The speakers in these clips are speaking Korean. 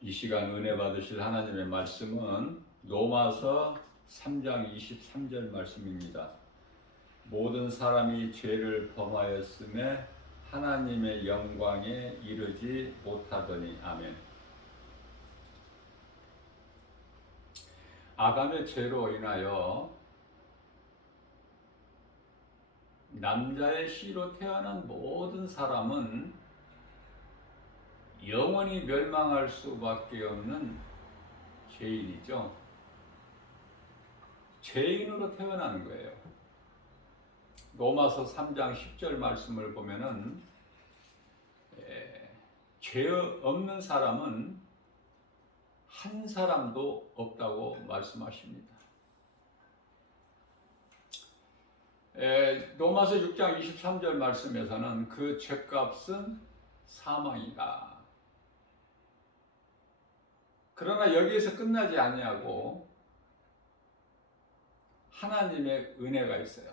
이 시간 은혜 받으실 하나님의 말씀은 로마서 3장 23절 말씀입니다. 모든 사람이 죄를 범하였음에 하나님의 영광에 이르지 못하더니. 아멘. 아담의 죄로 인하여 남자의 씨로 태어난 모든 사람은 영원히 멸망할 수밖에 없는 죄인이죠. 죄인으로 태어나는 거예요. 로마서 3장 10절 말씀을 보면은 죄 없는 사람은 한 사람도 없다고 말씀하십니다. 로마서 6장 23절 말씀에서는 그 죄값은 사망이다. 그러나 여기에서 끝나지 아니하고 하나님의 은혜가 있어요.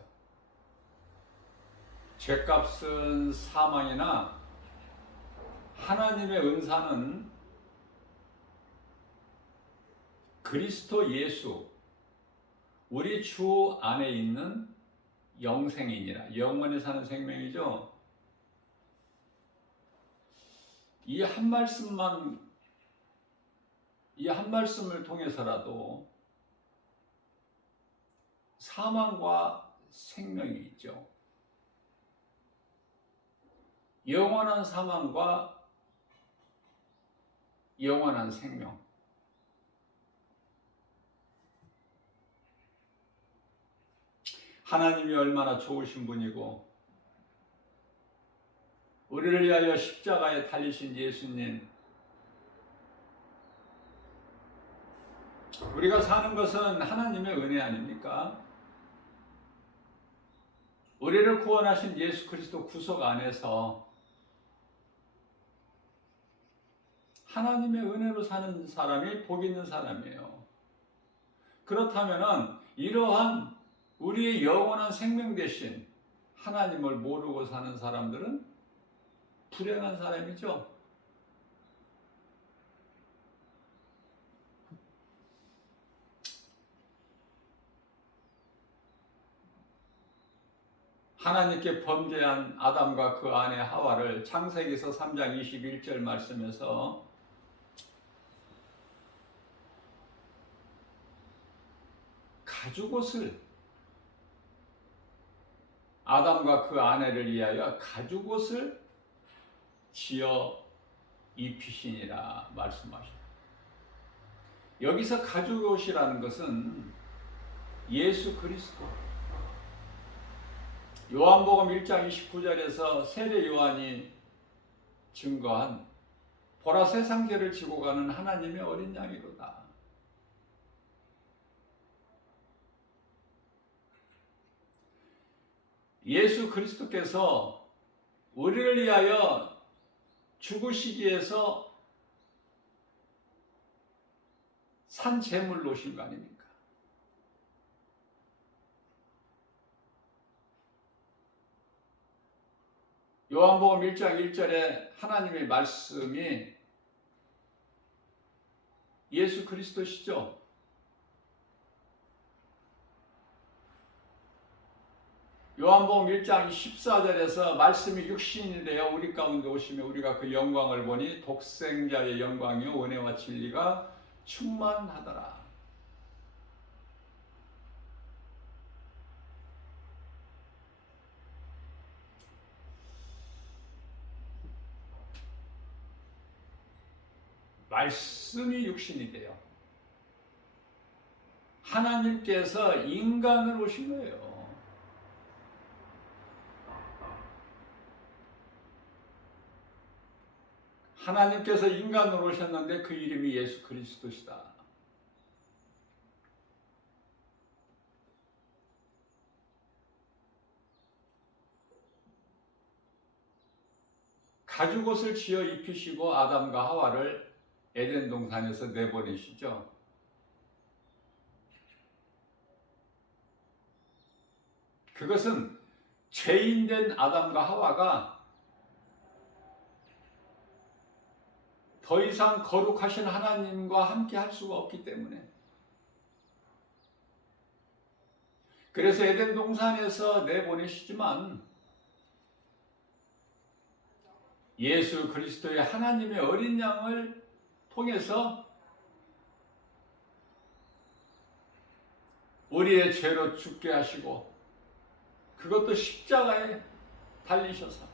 죄값은 사망이나 하나님의 은사는 그리스도 예수, 우리 주 안에 있는 영생이니라. 영원히 사는 생명이죠. 이 한 말씀을 통해서라도 사망과 생명이 있죠. 영원한 사망과 영원한 생명. 하나님이 얼마나 좋으신 분이고 우리를 위하여 십자가에 달리신 예수님, 우리가 사는 것은 하나님의 은혜 아닙니까? 우리를 구원하신 예수 그리스도 구속 안에서 하나님의 은혜로 사는 사람이 복 있는 사람이에요. 그렇다면 이러한 우리의 영원한 생명 대신 하나님을 모르고 사는 사람들은 불행한 사람이죠. 하나님께 범죄한 아담과 그 아내 하와를 창세기서 3장 21절 말씀에서 가죽옷을, 아담과 그 아내를 위하여 가죽옷을 지어 입히시니라 말씀하십니다. 여기서 가죽옷이라는 것은 예수 그리스도. 요한복음 1장 29절에서 세례 요한이 증거한 보라 세상 죄를 지고 가는 하나님의 어린 양이로다. 예수 그리스도께서 우리를 위하여 죽으시기 위해서 산 제물 놓으신 거 아닙니까? 요한복음 1장 1절에 하나님의 말씀이 예수 그리스도시죠. 요한복음 1장 14절에서 말씀이 육신이 되어 우리 가운데 오시며 우리가 그 영광을 보니 독생자의 영광이요 은혜와 진리가 충만하더라. 말씀이 육신이 돼요. 하나님께서 인간을 오신 거예요. 하나님께서 인간으로 오셨는데 그 이름이 예수 그리스도시다. 가죽옷을 지어 입히시고 아담과 하와를 에덴 동산에서 내보내시죠. 그것은 죄인된 아담과 하와가 더 이상 거룩하신 하나님과 함께 할 수가 없기 때문에. 그래서 에덴 동산에서 내보내시지만 예수 그리스도의 하나님의 어린 양을 통해서 우리의 죄로 죽게 하시고, 그것도 십자가에 달리셔서,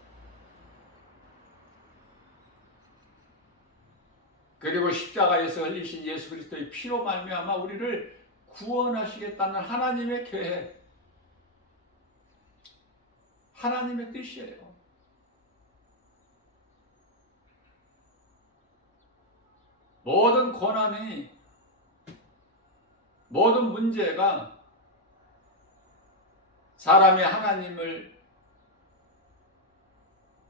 그리고 십자가에서 흘리신 예수 그리스도의 피로 말미암아 우리를 구원하시겠다는 하나님의 계획, 하나님의 뜻이에요. 모든 고난이, 모든 문제가 사람이 하나님을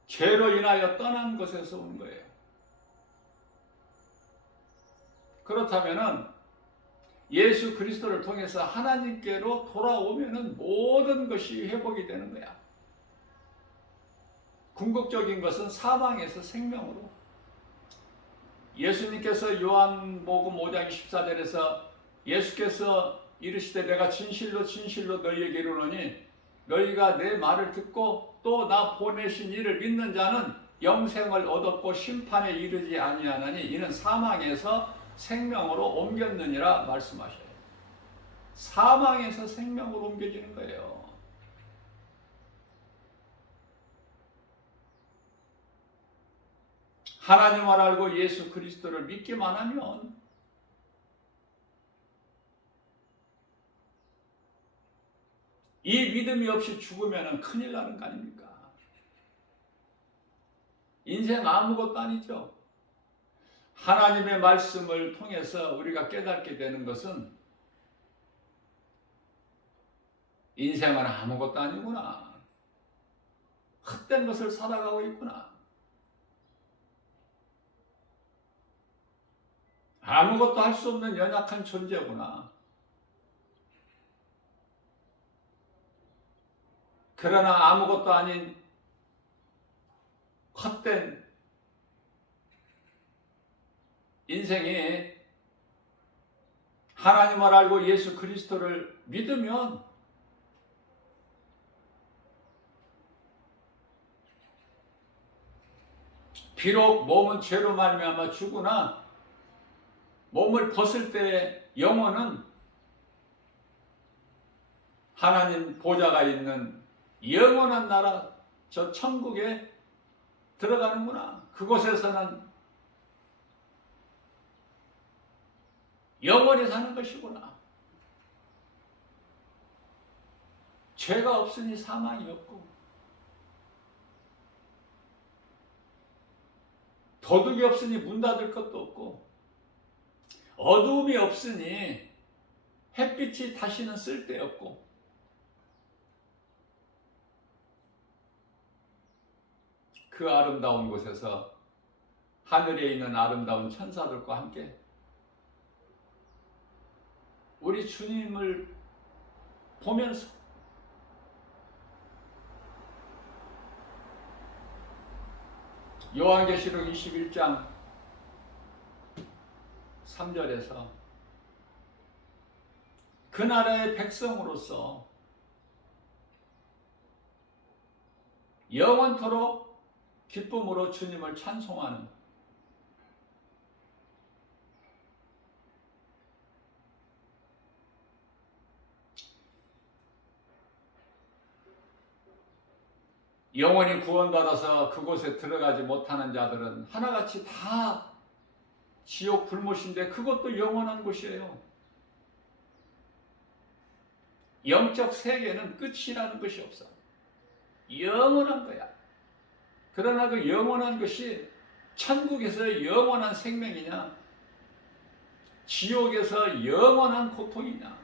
죄로 인하여 떠난 것에서 온 거예요. 그렇다면은 예수 그리스도를 통해서 하나님께로 돌아오면은 모든 것이 회복이 되는 거야. 궁극적인 것은 사망에서 생명으로. 예수님께서 요한복음 5장 14절에서 예수께서 이르시되 내가 진실로 진실로 너희에게 이르노니 너희가 내 말을 듣고 또 나 보내신 이를 믿는 자는 영생을 얻었고 심판에 이르지 아니하나니 이는 사망에서 생명으로 옮겼느니라 말씀하셔요. 사망에서 생명으로 옮겨지는 거예요. 하나님을 알고 예수 그리스도를 믿기만 하면 이 믿음이 없이 죽으면 큰일 나는 거 아닙니까? 인생 아무것도 아니죠. 하나님의 말씀을 통해서 우리가 깨닫게 되는 것은 인생은 아무것도 아니구나. 헛된 것을 살아가고 있구나. 아무것도 할 수 없는 연약한 존재구나. 그러나 아무것도 아닌 헛된 인생이 하나님을 알고 예수 그리스도를 믿으면 비록 몸은 죄로 말미암아 죽으나 몸을 벗을 때의 영혼은 하나님 보좌가 있는 영원한 나라, 저 천국에 들어가는구나. 그곳에서는 영원히 사는 것이구나. 죄가 없으니 사망이 없고, 도둑이 없으니 문 닫을 것도 없고, 어두움이 없으니 햇빛이 다시는 쓸데없고, 그 아름다운 곳에서 하늘에 있는 아름다운 천사들과 함께 우리 주님을 보면서 요한계시록 21장 3절에서 그 나라의 백성으로서 영원토록 기쁨으로 주님을 찬송하는 영원히 구원받아서 그곳에 들어가지 못하는 자들은 하나같이 다 지옥 불못인데 그것도 영원한 곳이에요. 영적 세계는 끝이라는 것이 없어. 영원한 거야. 그러나 그 영원한 것이 천국에서 영원한 생명이냐, 지옥에서 영원한 고통이냐.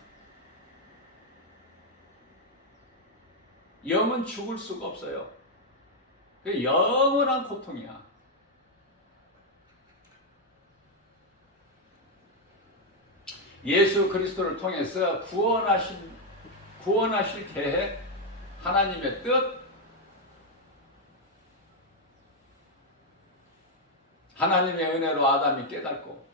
영은 죽을 수가 없어요. 그 영원한 고통이야. 예수 그리스도를 통해서 구원하실 계획, 하나님의 뜻, 하나님의 은혜로 아담이 깨닫고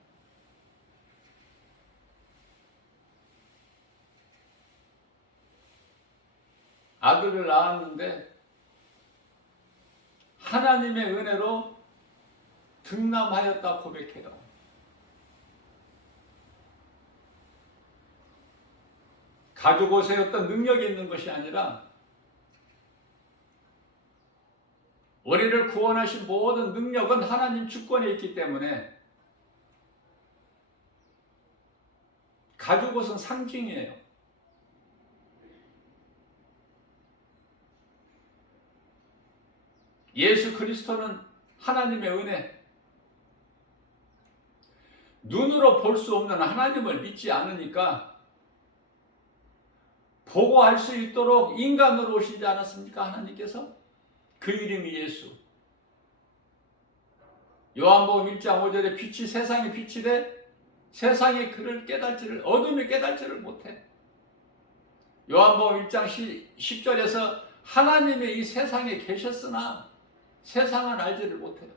아들을 낳았는데 하나님의 은혜로 등남하였다 고백해요. 가족 옷에 어떤 능력이 있는 것이 아니라 우리를 구원하신 모든 능력은 하나님 주권에 있기 때문에 가죽 옷은 상징이에요. 예수 그리스도는 하나님의 은혜, 눈으로 볼 수 없는 하나님을 믿지 않으니까 보고 알 수 있도록 인간으로 오시지 않았습니까? 하나님께서. 그 이름이 예수. 요한복음 1장 5절에 빛이 세상에 빛이되 세상이 그를 깨달지를, 어둠이 깨달지를 못해. 요한복음 1장 10절에서 하나님의 이 세상에 계셨으나 세상은 알지를 못해요.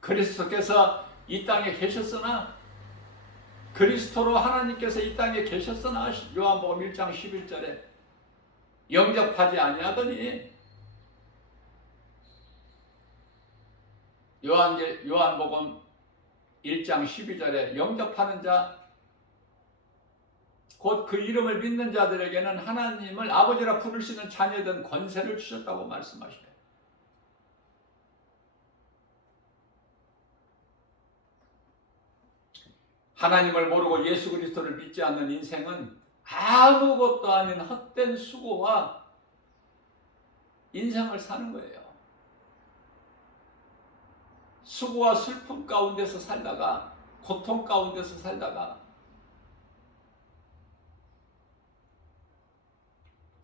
그리스도께서 이 땅에 계셨으나, 그리스도로 하나님께서 이 땅에 계셨으나, 요한복음 1장 11절에 영접하지 아니하더니, 요한복음 1장 12절에 영접하는 자, 곧 그 이름을 믿는 자들에게는 하나님을 아버지라 부를 수 있는 자녀된 권세를 주셨다고 말씀하시네요. 하나님을 모르고 예수 그리스도를 믿지 않는 인생은 아무것도 아닌 헛된 수고와 인생을 사는 거예요. 수고와 슬픔 가운데서 살다가, 고통 가운데서 살다가,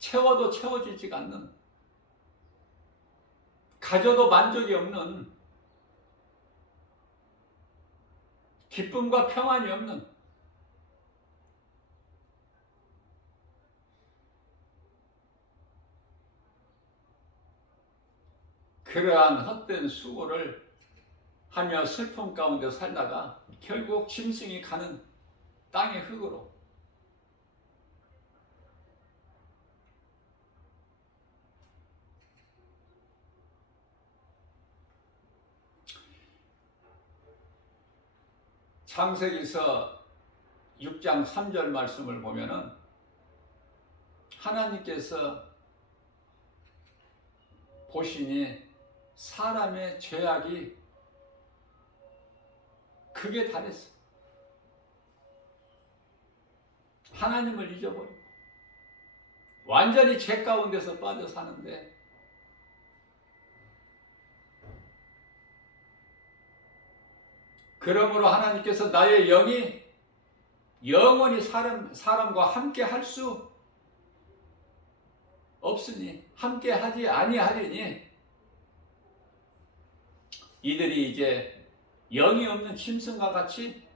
채워도 채워지지가 않는, 가져도 만족이 없는, 기쁨과 평안이 없는, 그러한 헛된 수고를 하며 슬픔 가운데 살다가 결국 짐승이 가는 땅의 흙으로, 창세기서 6장 3절 말씀을 보면은 하나님께서 보시니 사람의 죄악이 극에 달했어. 하나님을 잊어버리고 완전히 죄 가운데서 빠져 사는데, 그러므로 하나님께서 나의 영이 영원히 사람과 함께 할 수 없으니, 함께 하지 아니하리니, 이들이 이제 영이 없는 짐승과 같이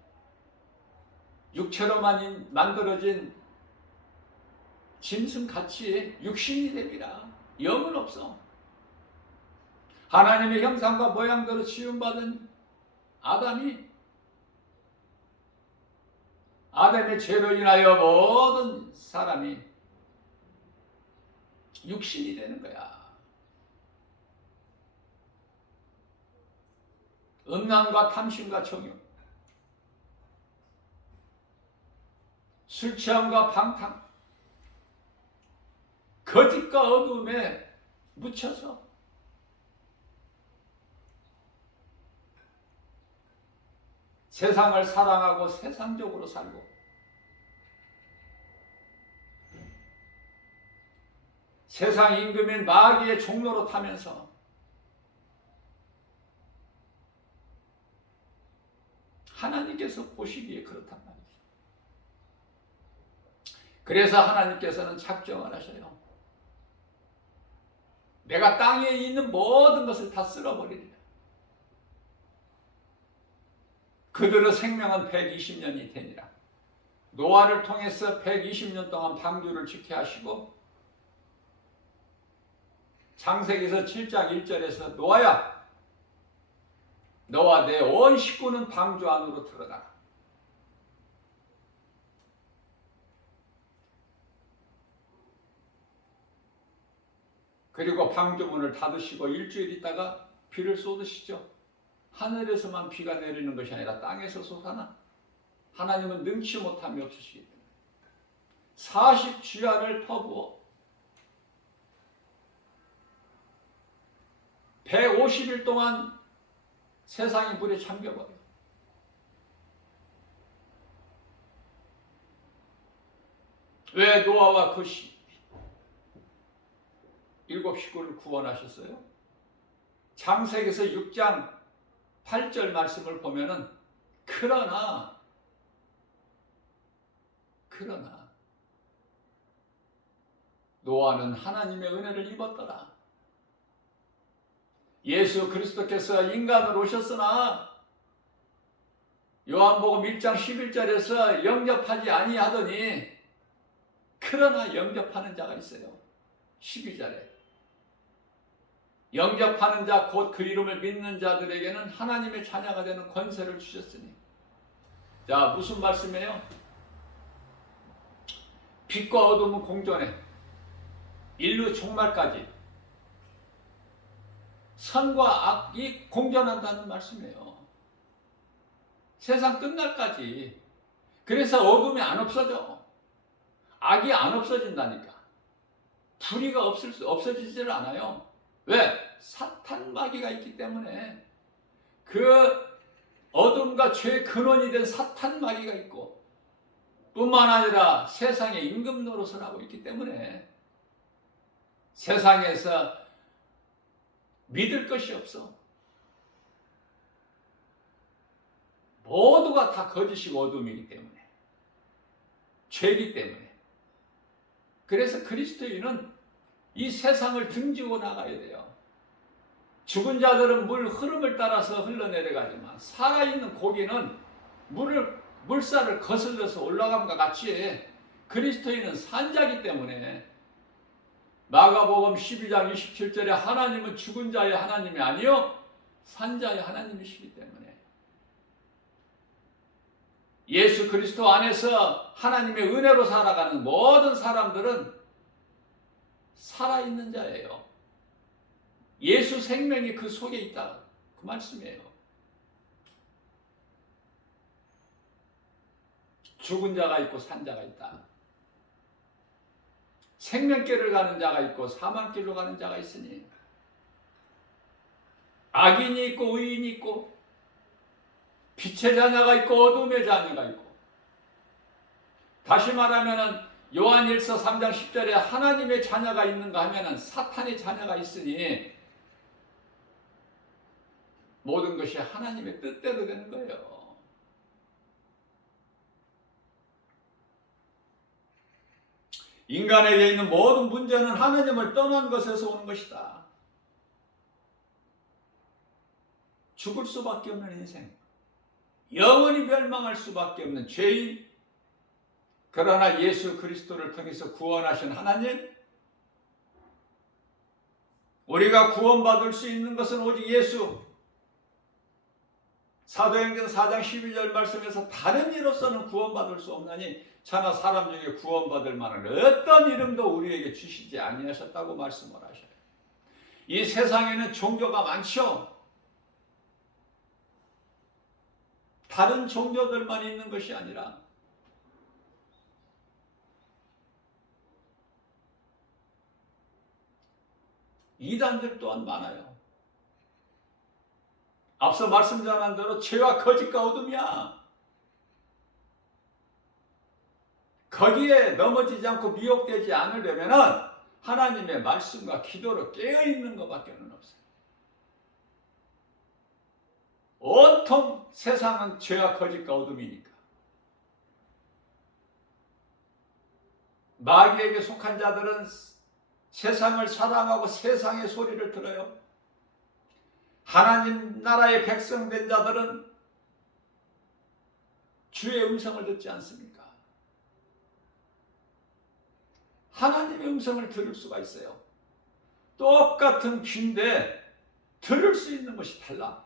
육체로만 만들어진 짐승같이 육신이 됩니다. 영은 없어. 하나님의 형상과 모양대로 지음받은 아담의 죄로 인하여 모든 사람이 육신이 되는 거야. 음란과 탐심과 정욕, 술 취함과 방탕, 거짓과 어두움에 묻혀서 세상을 사랑하고 세상적으로 살고, 세상 임금인 마귀의 종로로 타면서 하나님께서 보시기에 그렇단 말이죠. 그래서 하나님께서는 작정을 하셔요. 내가 땅에 있는 모든 것을 다 쓸어버리리라. 그들의 생명은 120년이 되니라. 노아를 통해서 120년 동안 방주를 지켜 하시고, 창세기서 7장 1절에서 노아야, 너와 내 온 식구는 방주 안으로 들어가라. 그리고 방주문을 닫으시고 일주일 있다가 비를 쏟으시죠. 하늘에서만 비가 내리는 것이 아니라 땅에서 쏟아나. 하나님은 능치 못함이 없으시기 때문에 40주야를 퍼부어 150일 동안 세상이 물에 잠겨버려. 왜 노아와 그 7식구를 구원하셨어요? 창세기에서 6장 8절 말씀을 보면은 그러나 노아는 하나님의 은혜를 입었더라. 예수 그리스도께서 인간으로 오셨으나 요한복음 1장 11절에서 영접하지 아니하더니 그러나 영접하는 자가 있어요. 12절에 영접하는 자 곧 그 이름을 믿는 자들에게는 하나님의 자녀가 되는 권세를 주셨으니. 자, 무슨 말씀이에요? 빛과 어둠은 공존해 인류 종말까지 선과 악이 공존한다는 말씀이에요. 세상 끝날까지. 그래서 어둠이 안 없어져. 악이 안 없어진다니까. 불의가 없어지질 않아요. 왜? 사탄 마귀가 있기 때문에. 그 어둠과 죄의 근원이 된 사탄 마귀가 있고 뿐만 아니라 세상에 임금 노릇을 하고 있기 때문에 세상에서 믿을 것이 없어. 모두가 다 거짓이고 어둠이기 때문에. 죄이기 때문에. 그래서 그리스도인은 이 세상을 등지고 나가야 돼요. 죽은 자들은 물 흐름을 따라서 흘러내려가지만 살아있는 고기는 물살을 거슬러서 올라감과 같이 그리스도인은 산자이기 때문에 마가복음 12장 27절에 하나님은 죽은 자의 하나님이 아니요 산자의 하나님이시기 때문에 예수 그리스도 안에서 하나님의 은혜로 살아가는 모든 사람들은 살아있는 자예요. 예수 생명이 그 속에 있다. 그 말씀이에요. 죽은 자가 있고 산 자가 있다. 생명길을 가는 자가 있고 사망길로 가는 자가 있으니 악인이 있고 의인이 있고 빛의 자녀가 있고 어둠의 자녀가 있고 다시 말하면 요한일서 3장 10절에 하나님의 자녀가 있는가 하면 사탄의 자녀가 있으니 모든 것이 하나님의 뜻대로 되는 거예요. 인간에게 있는 모든 문제는 하나님을 떠난 것에서 오는 것이다. 죽을 수밖에 없는 인생, 영원히 멸망할 수밖에 없는 죄인, 그러나 예수 그리스도를 통해서 구원하신 하나님, 우리가 구원받을 수 있는 것은 오직 예수. 사도행전 4장 12절 말씀에서 다른 이로서는 구원받을 수 없나니 차나 사람 중에 구원받을 만한 어떤 이름도 우리에게 주시지 아니하셨다고 말씀을 하셔요. 이 세상에는 종교가 많죠. 다른 종교들만 있는 것이 아니라 이단들 또한 많아요. 앞서 말씀 전한 대로 죄와 거짓과 어둠이야. 거기에 넘어지지 않고 미혹되지 않으려면 하나님의 말씀과 기도로 깨어있는 것밖에 없어요. 온통 세상은 죄와 거짓과 어둠이니까. 마귀에게 속한 자들은 세상을 사랑하고 세상의 소리를 들어요. 하나님 나라의 백성 된 자들은 주의 음성을 듣지 않습니까? 하나님의 음성을 들을 수가 있어요. 똑같은 귀인데 들을 수 있는 것이 달라.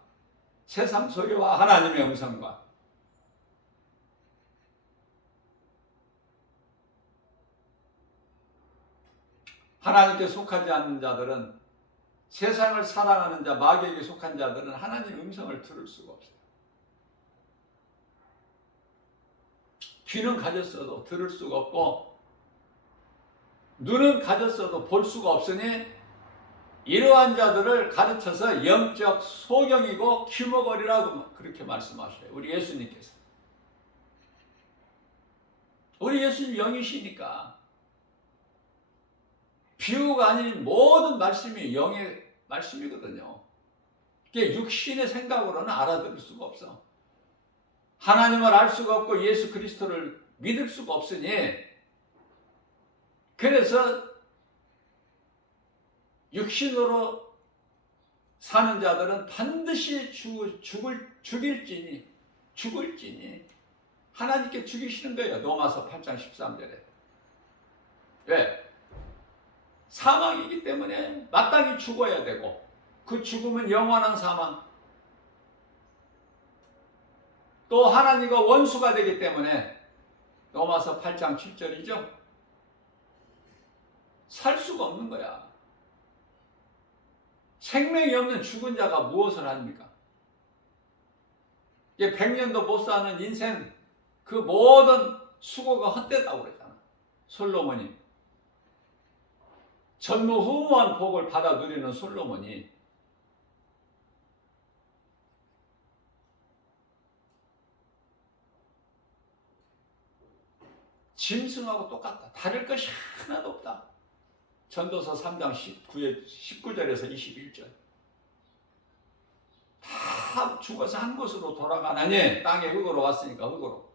세상 소리와 하나님의 음성과. 하나님께 속하지 않는 자들은, 세상을 사랑하는 자, 마귀에게 속한 자들은 하나님의 음성을 들을 수가 없어요. 귀는 가졌어도 들을 수가 없고, 눈은 가졌어도 볼 수가 없으니 이러한 자들을 가르쳐서 영적 소경이고 귀머거리라고 그렇게 말씀하셔요. 우리 예수님께서. 우리 예수님 영이시니까 비유가 아닌 모든 말씀이 영의 말씀이거든요. 이게 육신의 생각으로는 알아들을 수가 없어. 하나님을 알 수가 없고 예수 그리스도를 믿을 수가 없으니, 그래서 육신으로 사는 자들은 반드시 죽일지니 하나님께 죽이시는 거예요. 로마서 8장 13절에. 왜? 사망이기 때문에 마땅히 죽어야 되고, 그 죽음은 영원한 사망. 또 하나님과 원수가 되기 때문에 로마서 8장 7절이죠. 살 수가 없는 거야. 생명이 없는 죽은 자가 무엇을 합니까? 이게 100년도 못 사는 인생, 그 모든 수고가 헛되다고 그랬잖아. 솔로몬이. 전무후무한 복을 받아 누리는 솔로몬이 짐승하고 똑같다. 다를 것이 하나도 없다. 전도서 3장 19절에서 21절. 다 죽어서 한 곳으로 돌아가나니, 땅에 흙으로 왔으니까 흙으로.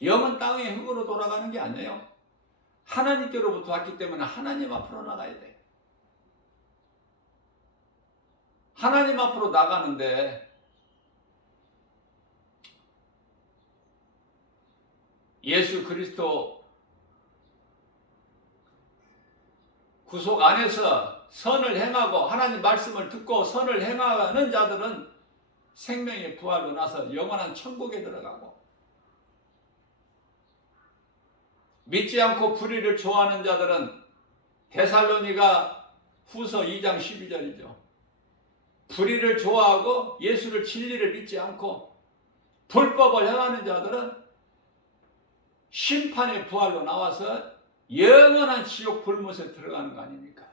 영은 땅의 흙으로 돌아가는 게 아니에요. 하나님께로부터 왔기 때문에 하나님 앞으로 나가야 돼. 하나님 앞으로 나가는데 예수 그리스도 구속 안에서 선을 행하고 하나님 말씀을 듣고 선을 행하는 자들은 생명의 부활로 나서 영원한 천국에 들어가고, 믿지 않고 불의를 좋아하는 자들은 데살로니가 후서 2장 12절이죠. 불의를 좋아하고 예수를 진리를 믿지 않고 불법을 행하는 자들은 심판의 부활로 나와서 영원한 지옥 불못에 들어가는 거 아닙니까?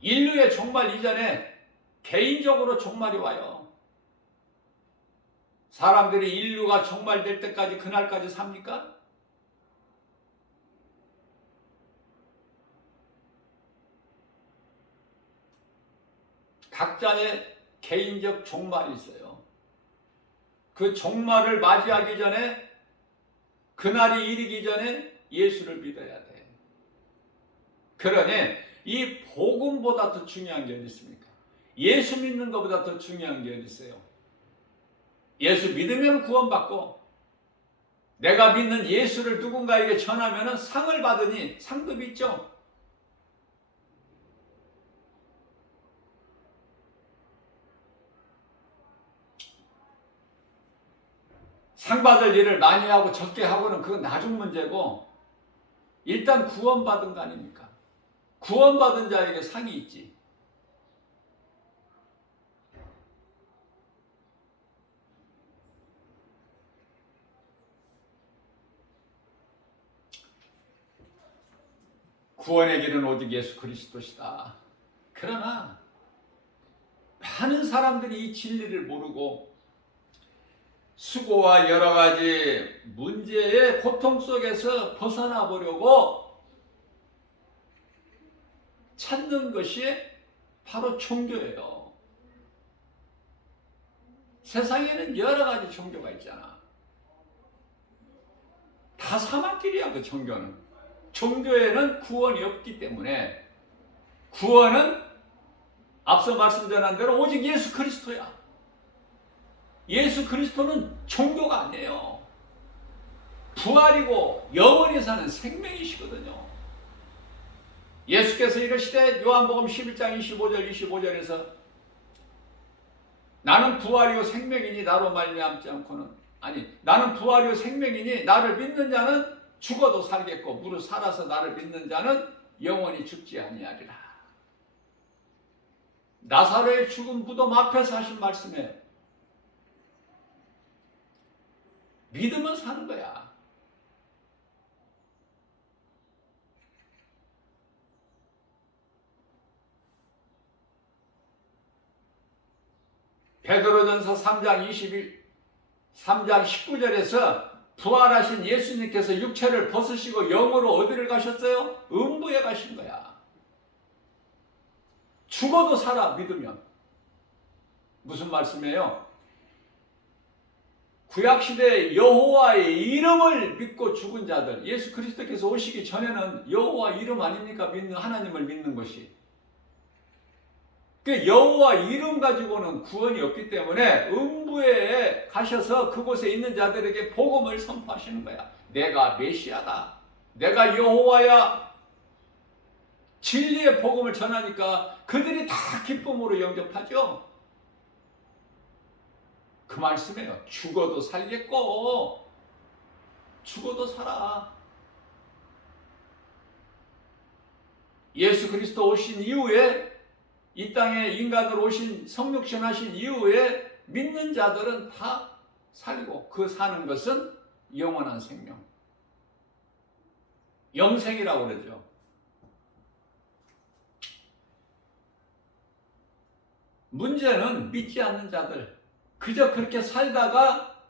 인류의 종말 이전에 개인적으로 종말이 와요. 사람들이 인류가 종말될 때까지, 그날까지 삽니까? 각자의 개인적 종말이 있어요. 그 종말을 맞이하기 전에, 그날이 이르기 전에 예수를 믿어야 돼. 그러니 이 복음보다 더 중요한 게 어디 있습니까? 예수 믿는 것보다 더 중요한 게 어디 있어요? 예수 믿으면 구원받고, 내가 믿는 예수를 누군가에게 전하면 상을 받으니 상급이 있죠. 상 받을 일을 많이 하고 적게 하고는 그건 나중 문제고, 일단 구원받은 거 아닙니까? 구원받은 자에게 상이 있지. 구원의 길은 오직 예수 그리스도시다. 그러나 많은 사람들이 이 진리를 모르고 수고와 여러 가지 문제의 고통 속에서 벗어나 보려고 찾는 것이 바로 종교예요. 세상에는 여러 가지 종교가 있잖아. 다 사망길이야, 그 종교는. 종교에는 구원이 없기 때문에, 구원은 앞서 말씀 전한 대로 오직 예수 그리스도야. 예수 그리스도는 종교가 아니에요. 부활이고 영원히 사는 생명이시거든요. 예수께서 이르시되 요한복음 11장 25절에서 나는 부활이요 생명이니 나로 말미암지 않고는 나는 부활이요 생명이니 나를 믿는 자는 죽어도 살겠고 무릇 살아서 나를 믿는 자는 영원히 죽지 아니하리라. 나사로의 죽은 무덤 앞에서 하신 말씀이에요. 믿으면 사는 거야. 베드로전서 3장 19절에서 부활하신 예수님께서 육체를 벗으시고 영으로 어디를 가셨어요? 음부에 가신 거야. 죽어도 살아 믿으면. 무슨 말씀이에요? 구약시대에 여호와의 이름을 믿고 죽은 자들, 예수 그리스도께서 오시기 전에는 여호와 이름 아닙니까? 하나님을 믿는 것이. 그 여호와 이름 가지고는 구원이 없기 때문에 음부에 가셔서 그곳에 있는 자들에게 복음을 선포하시는 거야. 내가 메시아다. 내가 여호와야. 진리의 복음을 전하니까 그들이 다 기쁨으로 영접하죠. 그 말씀이에요. 죽어도 살겠고 죽어도 살아. 예수 그리스도 오신 이후에 이 땅에 인간으로 오신 성육신 하신 이후에 믿는 자들은 다 살고 그 사는 것은 영원한 생명. 영생이라고 그러죠. 문제는 믿지 않는 자들, 그저 그렇게 살다가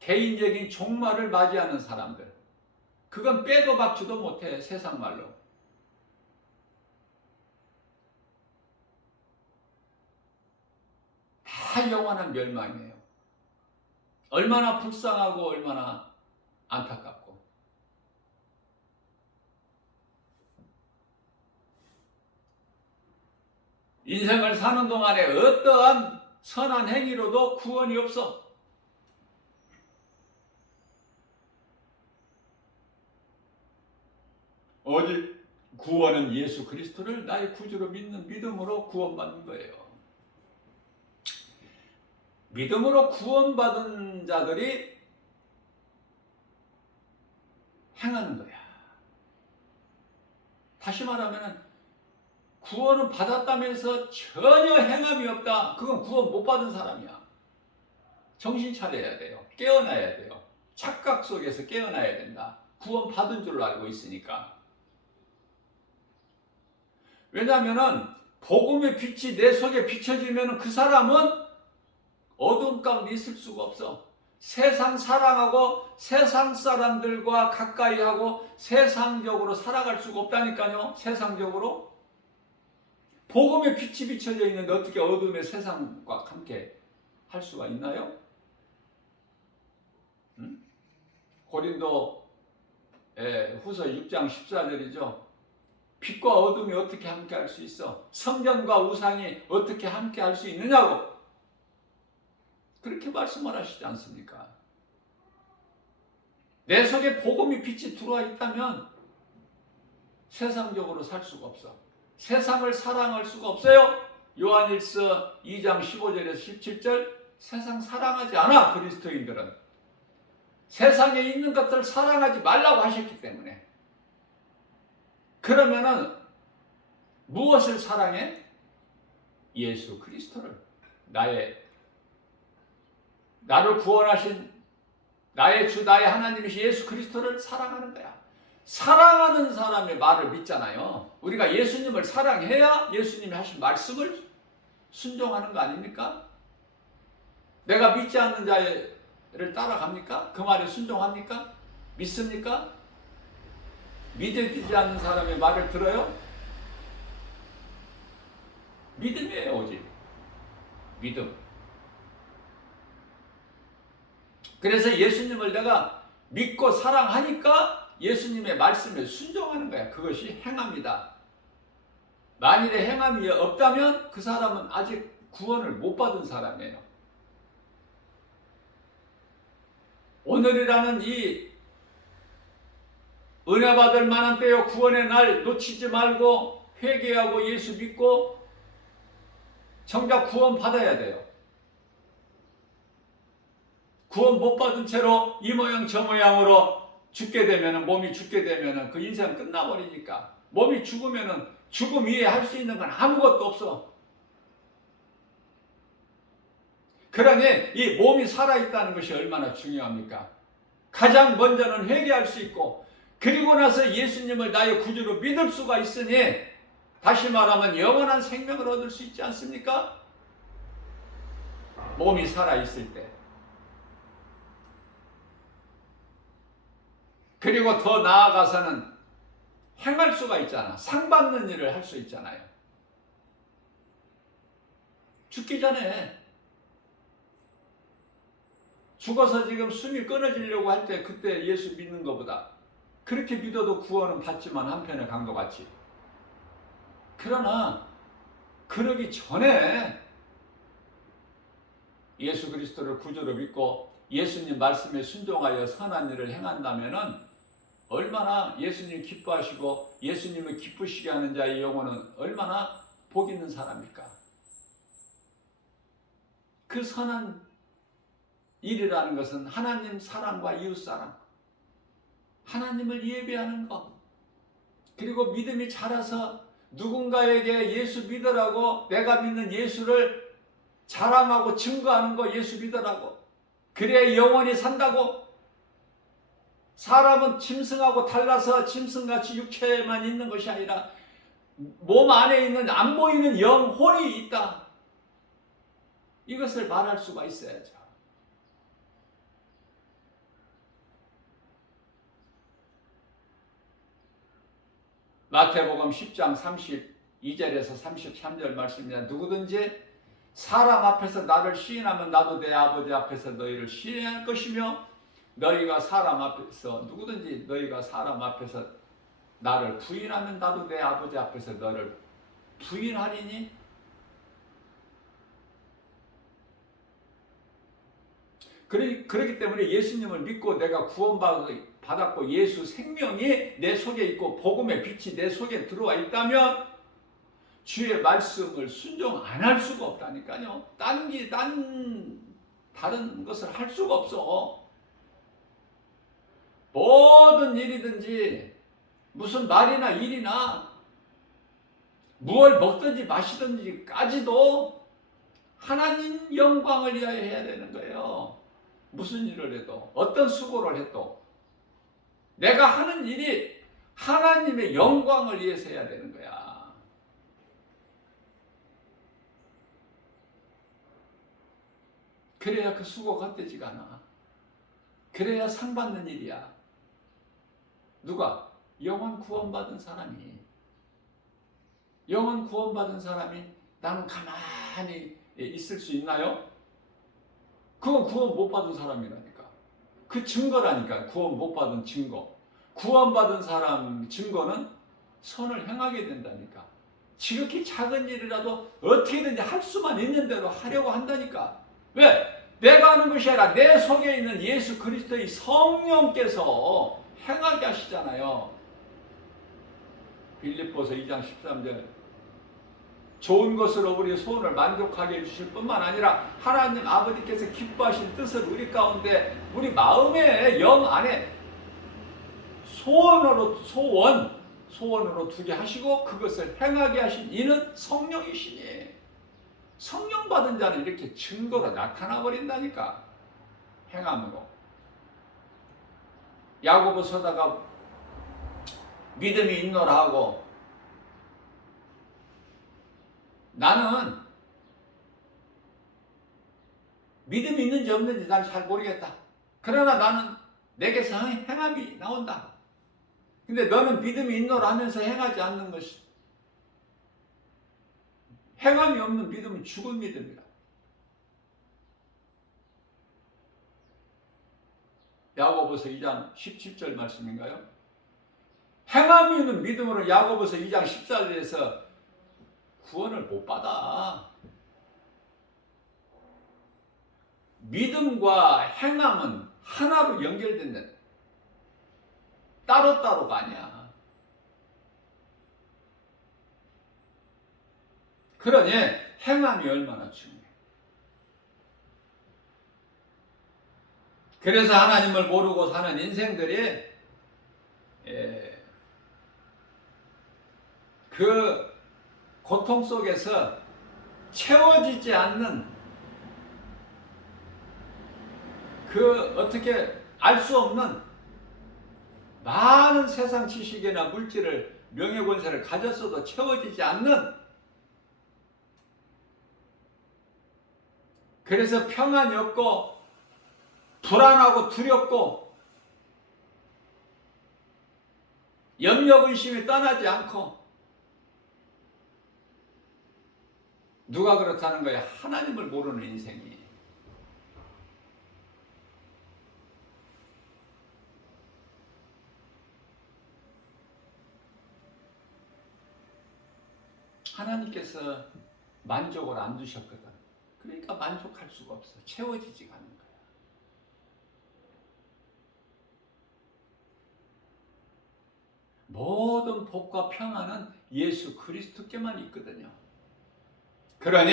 개인적인 종말을 맞이하는 사람들. 그건 빼도 박지도 못해, 세상 말로. 다 영원한 멸망이에요. 얼마나 불쌍하고 얼마나 안타깝고. 인생을 사는 동안에 어떠한 선한 행위로도 구원이 없어. 오직 구원은 예수 그리스도를 나의 구주로 믿는 믿음으로 구원받는 거예요. 믿음으로 구원받은 자들이 행하는 거야. 다시 말하면 구원은 받았다면서 전혀 행함이 없다. 그건 구원 못 받은 사람이야. 정신 차려야 돼요. 깨어나야 돼요. 착각 속에서 깨어나야 된다. 구원 받은 줄로 알고 있으니까. 왜냐하면 복음의 빛이 내 속에 비춰지면 그 사람은 어둠 가운데 있을 수가 없어. 세상 사랑하고 세상 사람들과 가까이 하고 세상적으로 살아갈 수가 없다니까요. 세상적으로. 복음의 빛이 비춰져 있는데 어떻게 어둠의 세상과 함께 할 수가 있나요? 고린도 후서 6장 14절이죠. 빛과 어둠이 어떻게 함께 할 수 있어? 성전과 우상이 어떻게 함께 할 수 있느냐고. 그렇게 말씀을 하시지 않습니까? 내 속에 복음이 빛이 들어와 있다면 세상적으로 살 수가 없어. 세상을 사랑할 수가 없어요. 요한일서 2장 15절에서 17절 세상 사랑하지 않아. 그리스도인들은 세상에 있는 것들을 사랑하지 말라고 하셨기 때문에. 그러면은 무엇을 사랑해? 예수 그리스도를. 나를 구원하신 나의 주 나의 하나님이신 예수 그리스도를 사랑하는 거야. 사랑하는 사람의 말을 믿잖아요. 우리가 예수님을 사랑해야 예수님이 하신 말씀을 순종하는 거 아닙니까? 내가 믿지 않는 자를 따라갑니까? 그 말에 순종합니까? 믿습니까? 믿지 않는 사람의 말을 들어요? 믿음이에요, 오직. 믿음. 그래서 예수님을 내가 믿고 사랑하니까 예수님의 말씀에 순종하는 거야. 그것이 행함이다. 만일에 행함이 없다면 그 사람은 아직 구원을 못 받은 사람이에요. 오늘이라는 이 은혜 받을 만한 때요. 구원의 날 놓치지 말고 회개하고 예수 믿고 정작 구원 받아야 돼요. 구원 못 받은 채로 이 모양 저 모양으로 죽게 되면은, 몸이 죽게 되면은 그 인생 끝나버리니까. 몸이 죽으면은 죽음 위에 할 수 있는 건 아무것도 없어. 그러니 이 몸이 살아있다는 것이 얼마나 중요합니까? 가장 먼저는 회개할 수 있고, 그리고 나서 예수님을 나의 구주로 믿을 수가 있으니, 다시 말하면 영원한 생명을 얻을 수 있지 않습니까? 몸이 살아있을 때. 그리고 더 나아가서는 행할 수가 있잖아. 상 받는 일을 할 수 있잖아요. 죽기 전에, 죽어서 지금 숨이 끊어지려고 할 때 그때 예수 믿는 것보다, 그렇게 믿어도 구원은 받지만 한편의 강도 같이. 그러나 그러기 전에 예수 그리스도를 구주로 믿고 예수님 말씀에 순종하여 선한 일을 행한다면은 얼마나 예수님 기뻐하시고 예수님을 기쁘시게 하는 자의 영혼은 얼마나 복 있는 사람입니까? 그 선한 일이라는 것은 하나님 사랑과 이웃 사랑, 하나님을 예배하는 것, 그리고 믿음이 자라서 누군가에게 예수 믿으라고, 내가 믿는 예수를 자랑하고 증거하는 거, 예수 믿으라고. 그래야 영원히 산다고. 사람은 짐승하고 달라서 짐승같이 육체에만 있는 것이 아니라 몸 안에 있는 안 보이는 영혼이 있다. 이것을 말할 수가 있어야죠. 마태복음 10장 32절에서 33절 말씀입니다. 누구든지 사람 앞에서 나를 시인하면 나도 내 아버지 앞에서 너희를 시인할 것이며, 너희가 사람 앞에서, 누구든지 너희가 사람 앞에서 나를 부인하면 나도 내 아버지 앞에서 너를 부인하리니. 그렇기 때문에 예수님을 믿고 내가 구원받았고 예수 생명이 내 속에 있고 복음의 빛이 내 속에 들어와 있다면 주의 말씀을 순종 안 할 수가 없다니까요. 다른 것을 할 수가 없어. 모든 일이든지 무슨 말이나 일이나 무엇을 먹든지 마시든지까지도 하나님 영광을 위하여 해야 되는 거예요. 무슨 일을 해도, 어떤 수고를 해도 내가 하는 일이 하나님의 영광을 위해서 해야 되는 거야. 그래야 그 수고가 헛되지가 않아. 그래야 상 받는 일이야. 누가? 영원 구원받은 사람이. 영원 구원받은 사람이 나는 가만히 있을 수 있나요? 그건 구원 못 받은 사람이라니까. 그 증거라니까. 구원 못 받은 증거. 구원받은 사람 증거는 선을 행하게 된다니까. 지극히 작은 일이라도 어떻게든지 할 수만 있는 대로 하려고 한다니까. 왜? 내가 하는 것이 아니라 내 속에 있는 예수 그리스도의 성령께서 행하게 하시잖아요. 빌립보서 2장 13절. 좋은 것으로 우리의 소원을 만족하게 해주실 뿐만 아니라 하나님 아버지께서 기뻐하신 뜻을 우리 가운데, 우리 마음의 영 안에 소원으로 두게 하시고 그것을 행하게 하신 이는 성령이시니. 성령 받은 자는 이렇게 증거로 나타나 버린다니까. 행함으로. 야고보서다가 믿음이 있노라 하고, 나는 믿음이 있는지 없는지 난 잘 모르겠다. 그러나 나는 내게서 행함이 나온다. 근데 너는 믿음이 있노라 하면서 행하지 않는 것이, 행함이 없는 믿음은 죽은 믿음이다. 야고보서 2장 17절 말씀인가요? 행함이 없는 믿음으로 야고보서 2장 14절에서 구원을 못 받아. 믿음과 행함은 하나로 연결된다. 따로따로가 아니야. 그러니 행함이 얼마나 중요해. 그래서 하나님을 모르고 사는 인생들이 그 고통 속에서 채워지지 않는 그 어떻게 알 수 없는 많은 세상 지식이나 물질을 명예권세를 가졌어도 채워지지 않는, 그래서 평안이 없고 불안하고 두렵고 염려의심이 떠나지 않고, 누가 그렇다는 거야? 하나님을 모르는 인생이. 하나님께서 만족을 안 주셨거든. 그러니까 만족할 수가 없어. 채워지지가 않는 거야. 모든 복과 평안은 예수 그리스도께만 있거든요. 그러니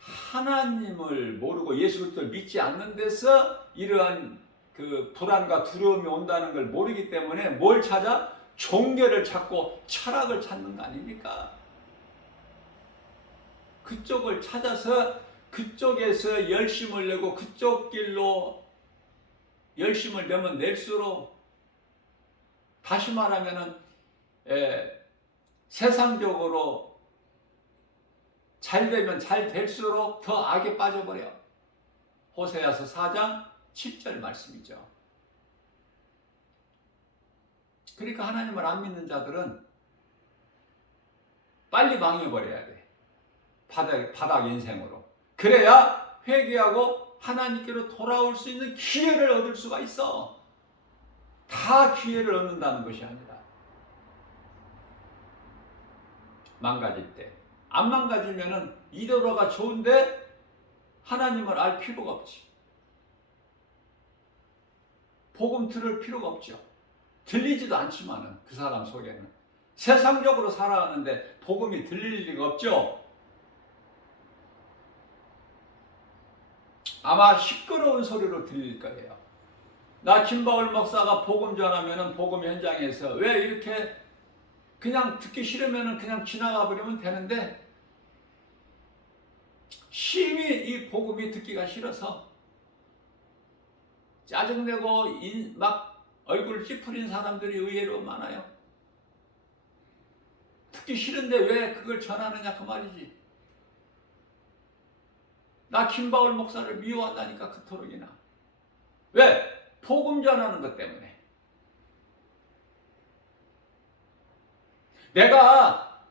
하나님을 모르고 예수 그리스도를 믿지 않는 데서 이러한 그 불안과 두려움이 온다는 걸 모르기 때문에 뭘 찾아? 종교를 찾고 철학을 찾는 거 아닙니까? 그쪽을 찾아서 그쪽에서 열심을 내고 그쪽 길로 열심을 내면 낼수록, 다시 말하면은 세상적으로 잘 되면 잘 될수록 더 악에 빠져버려. 호세아서 4장 7절 말씀이죠. 그러니까 하나님을 안 믿는 자들은 빨리 망해버려야 돼. 바닥 인생으로. 그래야 회개하고 하나님께로 돌아올 수 있는 기회를 얻을 수가 있어. 다 기회를 얻는다는 것이 아니라, 망가질 때. 안 망가지면은 이대로가 좋은데 하나님을 알 필요가 없지. 복음 들을 필요가 없죠. 들리지도 않지만은 그 사람 속에는 세상적으로 살아가는데 복음이 들릴 리가 없죠. 아마 시끄러운 소리로 들릴 거예요. 나 김바울 목사가 복음 전하면은 복음 현장에서 왜 이렇게 그냥 듣기 싫으면은 그냥 지나가 버리면 되는데, 심히 이 복음이 듣기가 싫어서 짜증내고 막 얼굴 찌푸린 사람들이 의외로 많아요. 듣기 싫은데 왜 그걸 전하느냐 그 말이지. 나 김바울 목사를 미워한다니까 그토록이나. 왜? 복음 전하는 것 때문에. 내가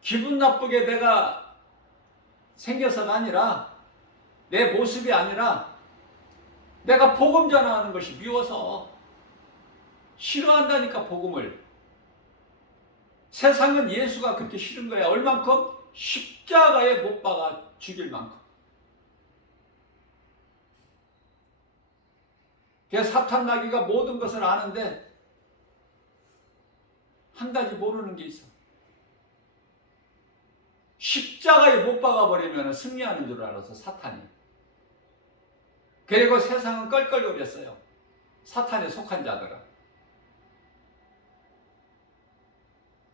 기분 나쁘게 내가 생겨서가 아니라, 내 모습이 아니라 내가 복음 전하는 것이 미워서 싫어한다니까. 복음을. 세상은 예수가 그렇게 싫은 거야. 얼만큼? 십자가에 못 박아 죽일 만큼. 그래서 사탄 마귀가 모든 것을 아는데 한 가지 모르는 게 있어. 십자가에 못 박아버리면 승리하는 줄 알아서, 사탄이. 그리고 세상은 껄껄거렸어요. 사탄에 속한 자들은.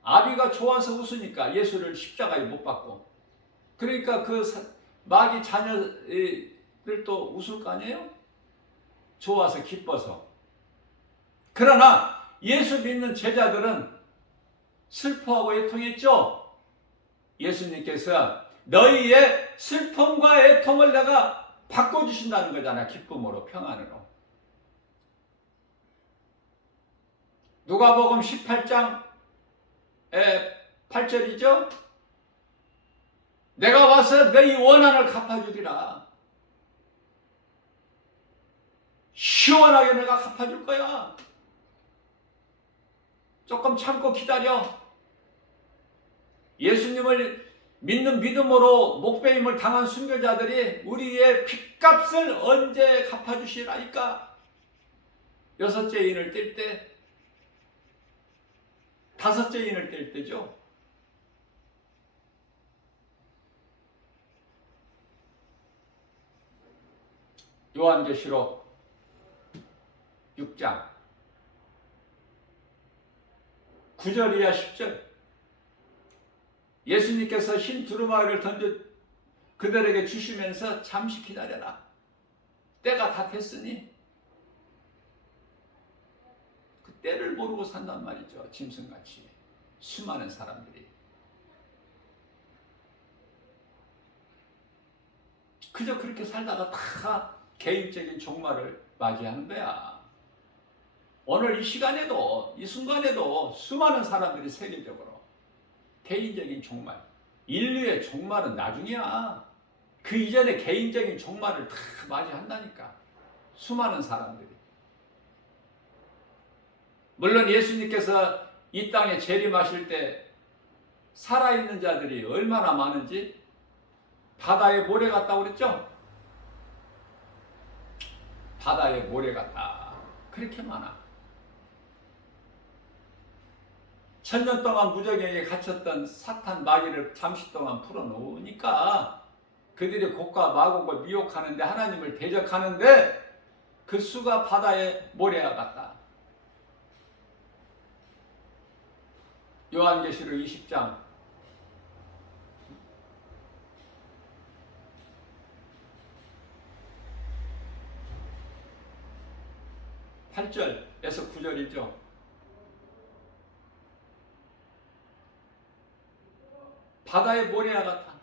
아비가 좋아서 웃으니까 예수를 십자가에 못 박고, 그러니까 그 마귀 자녀들도 웃을 거 아니에요? 좋아서 기뻐서. 그러나 예수 믿는 제자들은 슬퍼하고 애통했죠. 예수님께서 너희의 슬픔과 애통을 내가 바꿔주신다는 거잖아. 기쁨으로, 평안으로. 누가복음 18장 8절이죠. 내가 와서 너희 원한을 갚아주리라. 시원하게 내가 갚아줄 거야. 조금 참고 기다려. 예수님을 믿는 믿음으로 목배임을 당한 순교자들이 우리의 핏값을 언제 갚아주시라니까? 여섯째 인을 뗄 때, 다섯째 인을 뗄 때죠. 요한계시록 6장 9절이야 10절. 예수님께서 흰 두루마리를 던져 그들에게 주시면서 잠시 기다려라. 때가 다 됐으니. 그 때를 모르고 산단 말이죠. 짐승같이 수많은 사람들이. 그저 그렇게 살다가 다 개인적인 종말을 맞이하는 거야. 오늘 이 시간에도, 이 순간에도 수많은 사람들이 세계적으로 개인적인 종말, 인류의 종말은 나중이야. 그 이전에 개인적인 종말을 다 맞이한다니까. 수많은 사람들이. 물론 예수님께서 이 땅에 재림하실 때 살아있는 자들이 얼마나 많은지 바다에 모래 같다고 그랬죠? 바다에 모래 같다. 그렇게 많아. 1000년 동안 무적에게 갇혔던 사탄 마귀를 잠시 동안 풀어놓으니까 그들이 곡과 마곡을 미혹하는데 하나님을 대적하는데 그 수가 바다의 모래와 같다. 요한계시록 20장 8절에서 9절이죠. 바다의 모래와 같아.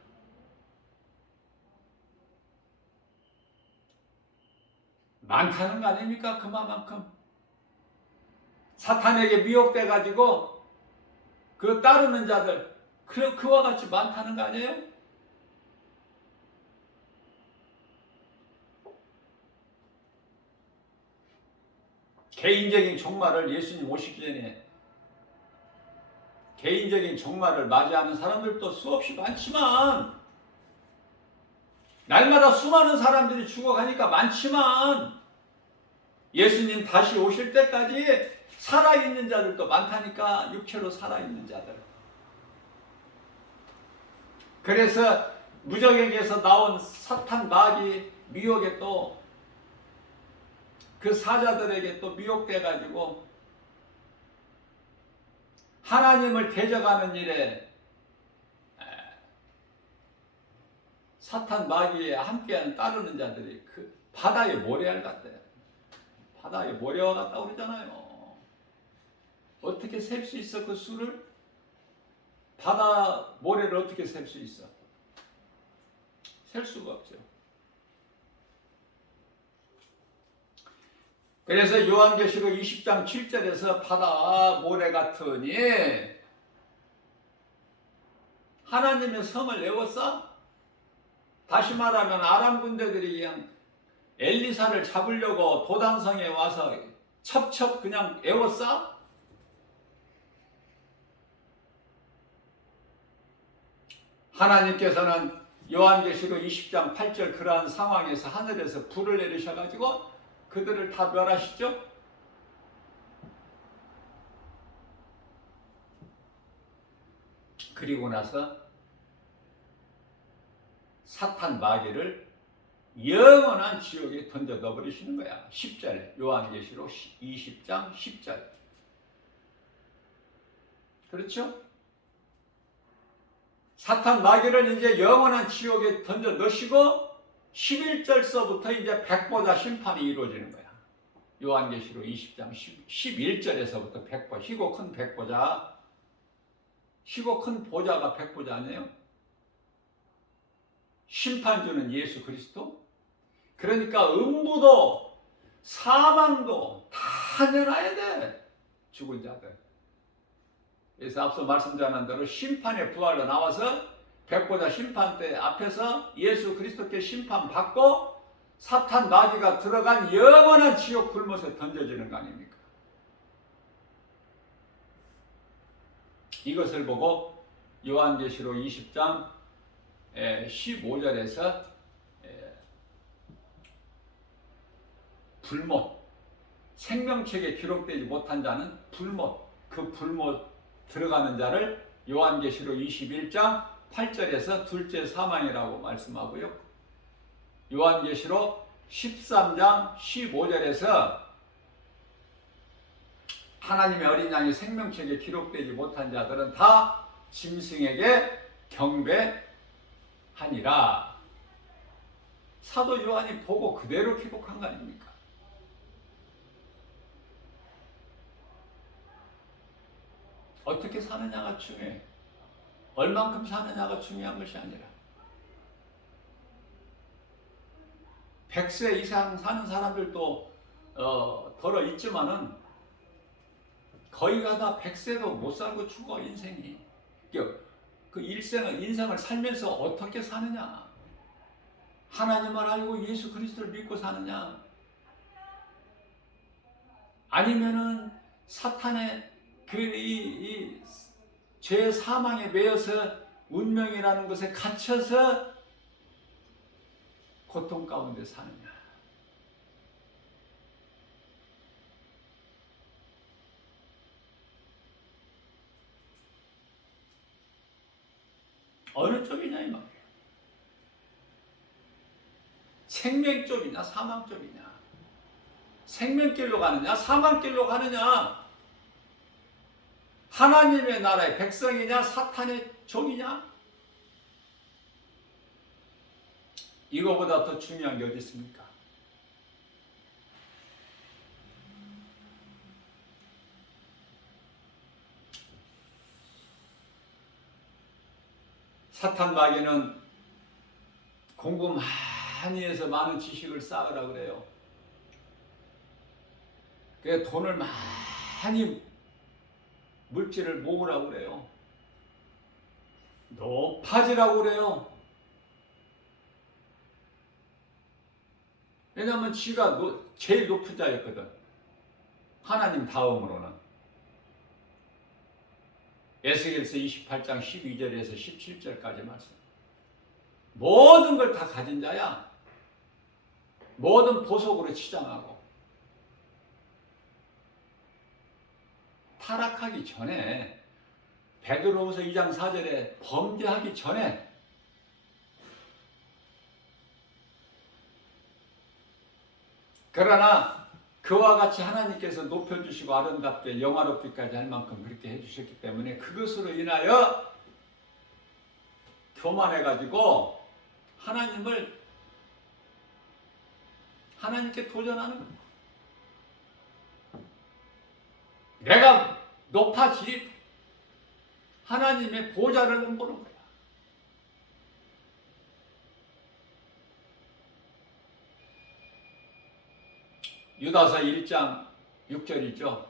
많다는 거 아닙니까? 그만큼 사탄에게 미혹돼 가지고 그 따르는 자들 그와 같이 많다는 거 아니에요? 개인적인 종말을 예수님 오시기 전에 개인적인 종말을 맞이하는 사람들도 수없이 많지만 날마다 수많은 사람들이 죽어가니까 많지만 예수님 다시 오실 때까지 살아있는 자들도 많다니까. 육체로 살아있는 자들. 그래서 무적에게서 나온 사탄 마귀 미혹에 또 그 사자들에게 또 미혹돼 가지고 하나님을 대적하는 일에 사탄 마귀에 함께하는 따르는 자들이 그 바다의 모래알 같대. 바다의 모래와 같다고 그러잖아요. 어떻게 셀 수 있어 그 수를? 바다 모래를 어떻게 셀 수 있어? 셀 수가 없죠. 그래서 요한계시록 20장 7절에서 바다 모래 같으니 하나님의 성을 애워싸? 다시 말하면 아람 군대들이 그냥 엘리사를 잡으려고 도단성에 와서 첩첩 그냥 애워싸? 하나님께서는 요한계시록 20장 8절 그러한 상황에서 하늘에서 불을 내리셔가지고 그들을 다 멸하시죠? 그리고 나서 사탄 마귀를 영원한 지옥에 던져 넣어버리시는 거야. 10절 요한계시록 20장 10절. 그렇죠? 사탄 마귀를 이제 영원한 지옥에 던져 넣으시고 11절서부터 이제 백보자 심판이 이루어지는 거야. 요한계시록 20장 11절에서부터 백보자, 희고 큰 백보자. 희고 큰 보자가 백보자 아니에요? 심판주는 예수 그리스도. 그러니까 음부도 사망도 다 내놔야 돼. 죽은 자들. 그래서 앞서 말씀드린 대로 심판의 부활로 나와서 백보자 심판대 앞에서 예수 그리스도께 심판받고 사탄 마귀가 들어간 영원한 지옥 불못에 던져지는 거 아닙니까? 이것을 보고 요한계시록 20장 15절에서 불못, 생명책에 기록되지 못한 자는 불못, 그 불못 들어가는 자를 요한계시록 21장 8절에서 둘째 사망이라고 말씀하고요. 요한계시록 13장 15절에서 하나님의 어린 양이 생명책에 기록되지 못한 자들은 다 짐승에게 경배하니라. 사도 요한이 보고 그대로 기록한 거 아닙니까? 어떻게 사느냐가 중요해. 얼만큼 사느냐가 중요한 것이 아니라 100세 이상 사는 사람들도 덜어 있지만은 거의가 다 100세도 못 살고 죽어, 인생이. 그 인생을 살면서 어떻게 사느냐? 하나님을 알고 예수 그리스도를 믿고 사느냐? 아니면은 사탄의 이 죄의 사망에 매여서 운명이라는 것에 갇혀서 고통 가운데 사느냐? 어느 쪽이냐 이 말이야. 생명 쪽이냐 사망 쪽이냐. 생명길로 가느냐 사망길로 가느냐. 하나님의 나라의 백성이냐 사탄의 종이냐. 이거보다 더 중요한 게 어디 있습니까? 사탄 마귀는 공부 많이 해서 많은 지식을 쌓으라 그래요. 그래서 돈을 많이 물질을 모으라고 그래요. 높아지라고 그래요. 왜냐하면 지가 제일 높은 자였거든. 하나님 다음으로는. 에스겔서 28장 12절에서 17절까지 말씀. 모든 걸 다 가진 자야. 모든 보석으로 치장하고. 타락하기 전에, 베드로후서 2장 4절에 범죄하기 전에 그러나 그와 같이 하나님께서 높여주시고 아름답게 영화롭기까지 할 만큼 그렇게 해주셨기 때문에 그것으로 인하여 교만해가지고 하나님께 도전하는 거예요. 내가 높아지 하나님의 보좌를 넘보는 거야. 유다서 1장 6절이죠.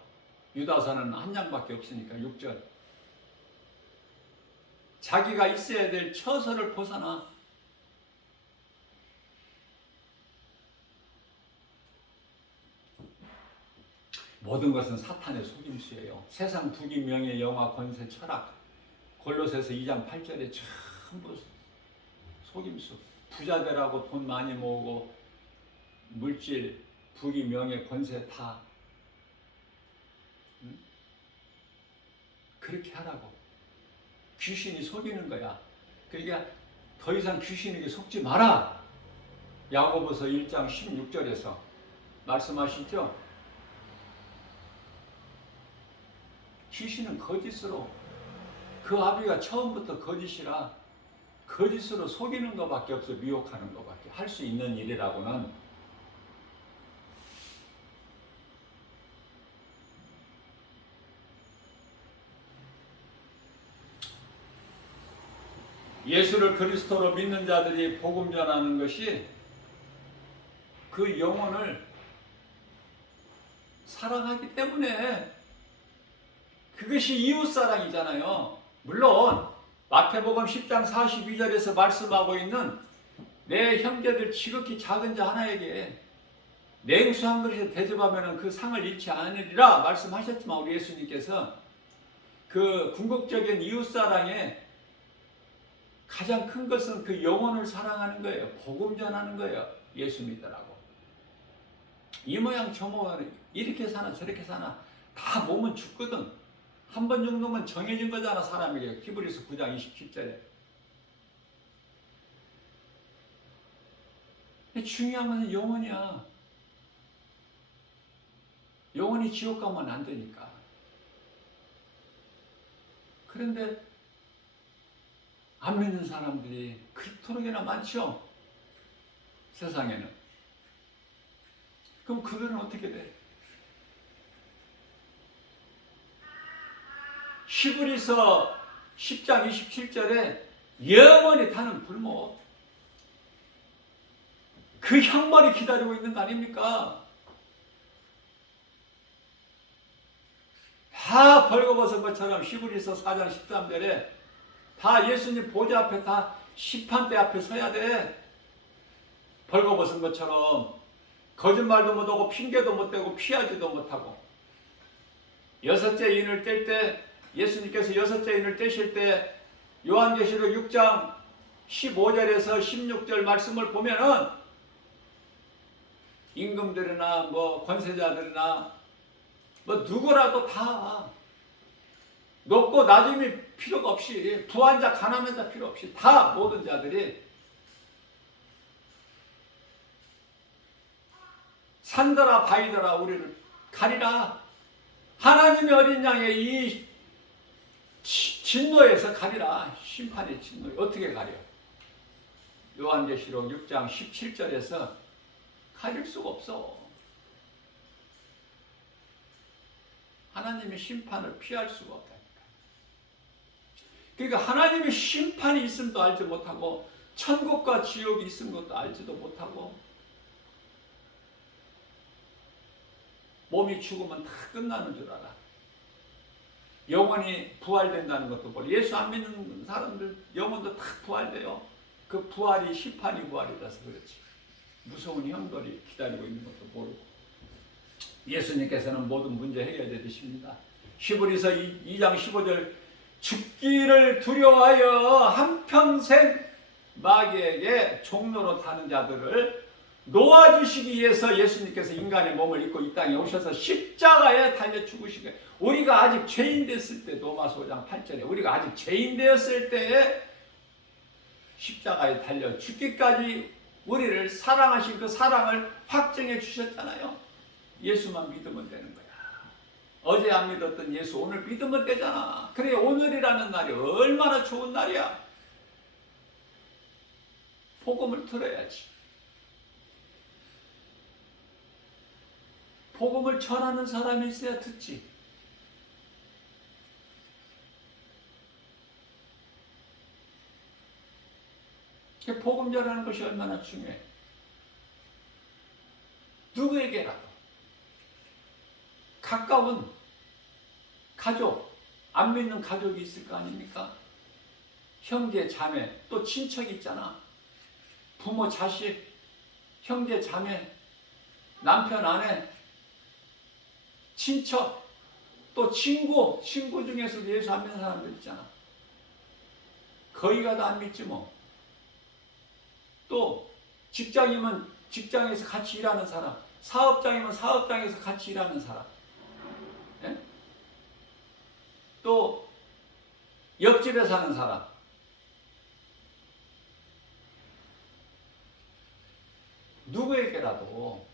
유다서는 한 장밖에 없으니까 6절. 자기가 있어야 될 처소를 벗어나 모든 것은 사탄의 속임수예요. 세상 부귀 명예 영화 권세 철학 골로새서 2장 8절에 전부 속임수. 부자 되라고 돈 많이 모으고 물질 부귀 명예 권세 다 그렇게 하라고. 귀신이 속이는 거야. 그러니까 더 이상 귀신에게 속지 마라. 야고보서 1장 16절에서 말씀하시죠. 귀신은 거짓으로, 그 아비가 처음부터 거짓이라 거짓으로 속이는 것밖에 없어. 미혹하는 것밖에. 할 수 있는 일이라고는. 예수를 그리스도로 믿는 자들이 복음 전하는 것이 그 영혼을 사랑하기 때문에, 그것이 이웃사랑이잖아요. 물론 마태복음 10장 42절에서 말씀하고 있는 내 형제들 지극히 작은 자 하나에게 냉수 한 그릇에 대접하면 그 상을 잃지 않으리라 말씀하셨지만, 우리 예수님께서 그 궁극적인 이웃사랑의 가장 큰 것은 그 영혼을 사랑하는 거예요. 복음 전하는 거예요. 예수 믿으라고. 이 모양 저 모양 이렇게 사나 저렇게 사나 다 몸은 죽거든. 한 번 죽는 정해진 거잖아, 사람에게. 히브리서 9장 27절에. 중요한 건 영혼이야. 영혼이 지옥 가면 안 되니까. 그런데 안 믿는 사람들이 그토록이나 많죠? 세상에는. 그럼 그들은 어떻게 돼? 히브리서 10장 27절에 영원히 타는 불못, 그 형벌이 기다리고 있는 거 아닙니까? 다 벌거벗은 것처럼 히브리서 4장 13절에 다 예수님 보좌 앞에 다 심판대 앞에 서야 돼. 벌거벗은 것처럼 거짓말도 못하고 핑계도 못대고 피하지도 못하고. 여섯째 인을 뗄 때, 예수님께서 여섯째 인을 떼실 때 요한계시록 6장 15절에서 16절 말씀을 보면은 임금들이나 뭐 권세자들이나 뭐 누구라도 다 높고 낮음이 필요가 없이, 부한 자 가난한 자 필요 없이 다 모든 자들이 산더라 바위더라 우리를 가리라. 하나님의 어린 양의 이 진노에서 가리라. 심판의 진노에 어떻게 가려? 요한계시록 6장 17절에서 가릴 수가 없어. 하나님의 심판을 피할 수가 없다니까. 그러니까 하나님의 심판이 있음도 알지 못하고 천국과 지옥이 있은 것도 알지도 못하고 몸이 죽으면 다 끝나는 줄 알아. 영혼이 부활된다는 것도 모르고. 예수 안 믿는 사람들 영혼도 다 부활돼요. 그 부활이 심판이 부활이라서 그렇지. 무서운 형벌이 기다리고 있는 것도 모르고. 예수님께서는 모든 문제 해결해 주십니다. 히브리서 2장 15절 죽기를 두려워하여 한평생 마귀에게 종로로 타는 자들을 놓아주시기 위해서 예수님께서 인간의 몸을 입고 이 땅에 오셔서 십자가에 달려 죽으시게. 우리가 아직 죄인 됐을 때, 로마서 5장 8절에 우리가 아직 죄인 되었을 때에 십자가에 달려 죽기까지 우리를 사랑하신 그 사랑을 확증해 주셨잖아요. 예수만 믿으면 되는 거야. 어제 안 믿었던 예수 오늘 믿으면 되잖아. 그래, 오늘이라는 날이 얼마나 좋은 날이야. 복음을 들어야지. 복음을 전하는 사람이 있어야 듣지. 복음 전하는 것이 얼마나 중요해. 누구에게라도 가까운 가족, 안 믿는 가족이 있을 거 아닙니까? 형제, 자매, 또 친척이 있잖아. 부모, 자식, 형제, 자매, 남편, 아내, 친척, 또 친구 중에서도 예수 안 믿는 사람들 있잖아. 거의가 다 안 믿지 뭐. 또 직장이면 직장에서 같이 일하는 사람, 사업장이면 사업장에서 같이 일하는 사람, 예? 또 옆집에 사는 사람, 누구에게라도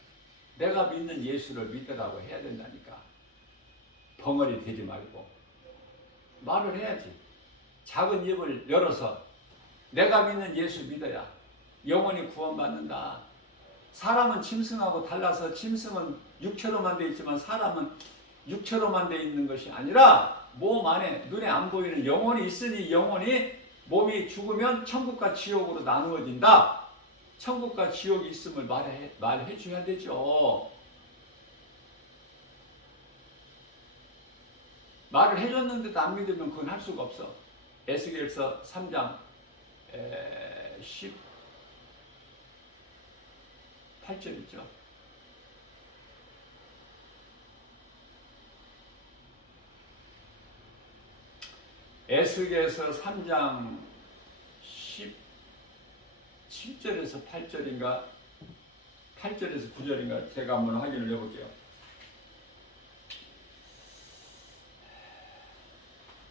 내가 믿는 예수를 믿으라고 해야 된다니까. 벙어리 되지 말고 말을 해야지. 작은 입을 열어서 내가 믿는 예수 믿어야 영원히 구원받는다. 사람은 짐승하고 달라서 짐승은 육체로만 돼 있지만 사람은 육체로만 돼 있는 것이 아니라 몸 안에 눈에 안 보이는 영혼이 있으니, 영혼이 몸이 죽으면 천국과 지옥으로 나누어진다. 천국과 지옥이 있음을 말해 줘야 되죠. 말을 해줬는데도 안 믿으면 그건 할 수가 없어. 에스겔서 3장 18절 있죠. 에스겔서 3장 7절에서 8절인가 8절에서 9절인가 제가 한번 확인을 해볼게요.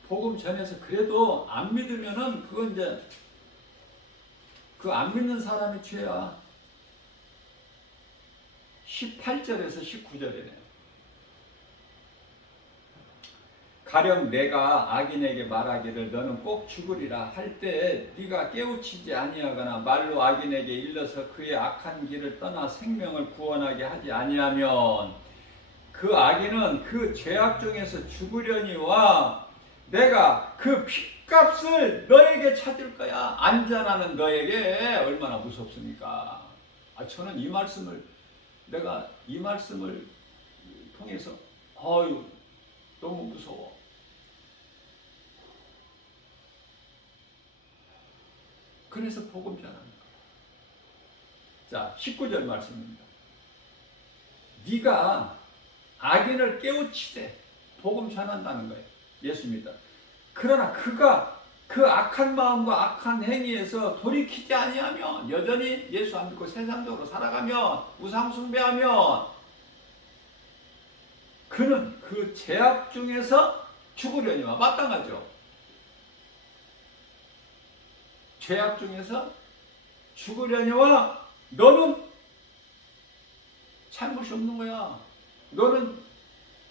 복음 전해서 그래도 안 믿으면은 그건 이제 그 안 믿는 사람이 죄야. 18절에서 19절이네요. 가령 내가 악인에게 말하기를 너는 꼭 죽으리라 할 때 네가 깨우치지 아니하거나 말로 악인에게 일러서 그의 악한 길을 떠나 생명을 구원하게 하지 아니하면 그 악인은 그 죄악 중에서 죽으려니와 내가 그 핏값을 너에게 찾을 거야. 안전하는 너에게 얼마나 무섭습니까? 저는 이 말씀을 내가 이 말씀을 통해서 너무 무서워. 그래서 복음 전합니다. 자, 19절 말씀입니다. 네가 악인을 깨우치되 복음 전한다는 거예요. 예수 믿다. 그러나 그가 그 악한 마음과 악한 행위에서 돌이키지 아니하면 여전히 예수 안 믿고 세상적으로 살아가면 우상 숭배하면 그는 그 죄악 중에서 죽으려니와 마땅하죠. 죄악 중에서 죽으려니와 너는 잘못이 없는 거야. 너는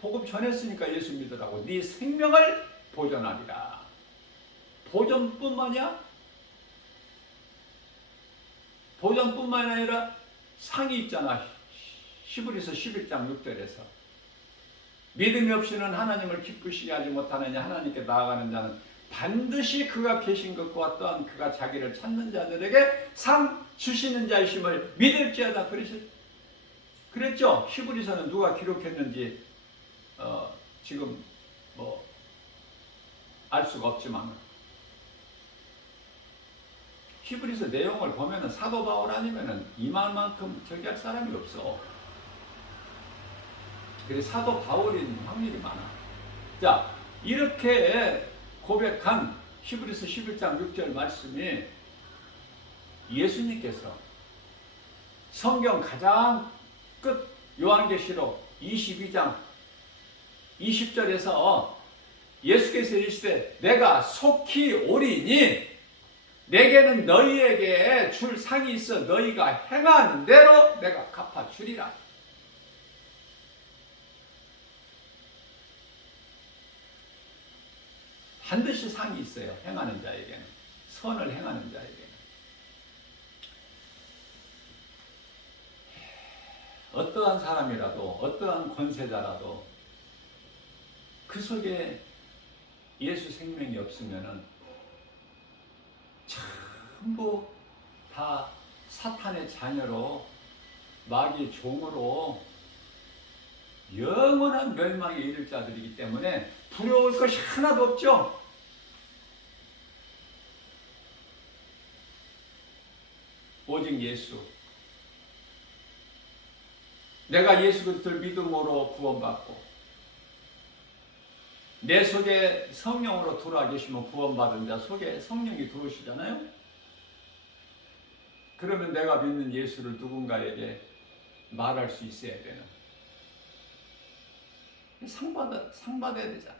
복음 전했으니까 예수 믿으라고. 네 생명을 보존하리라. 보존뿐만이야? 보존뿐만 아니라 상이 있잖아. 히브리서 11장 6절에서 믿음이 없이는 하나님을 기쁘시게 하지 못하느냐. 하나님께 나아가는 자는 반드시 그가 계신 것과 또한 그가 자기를 찾는 자들에게 상 주시는 자이심을 믿을지어다. 그랬죠? 히브리서는 누가 기록했는지 지금 알 수가 없지만 히브리서 내용을 보면은 사도 바울 아니면은 이만큼 저기 할 사람이 없어. 그래서 사도 바울인 확률이 많아. 자, 이렇게 고백한 히브리서 11장 6절 말씀이 예수님께서 성경 가장 끝 요한계시록 22장 20절에서 예수께서 이르시되 내가 속히 오리니 내게는 너희에게 줄 상이 있어 너희가 행한 대로 내가 갚아주리라. 반드시 상이 있어요. 행하는 자에게는. 선을 행하는 자에게는. 어떠한 사람이라도 어떠한 권세자라도 그 속에 예수 생명이 없으면은 전부 다 사탄의 자녀로 마귀의 종으로 영원한 멸망에 이를 자들이기 때문에 두려울 것이 하나도 없죠. 오직 예수. 내가 예수 그리스도를 믿음으로 구원받고 내 속에 성령으로 들어와 계시면 구원받은 자 속에 성령이 들어오시잖아요. 그러면 내가 믿는 예수를 누군가에게 말할 수 있어야 되는. 상 받아야 되잖아.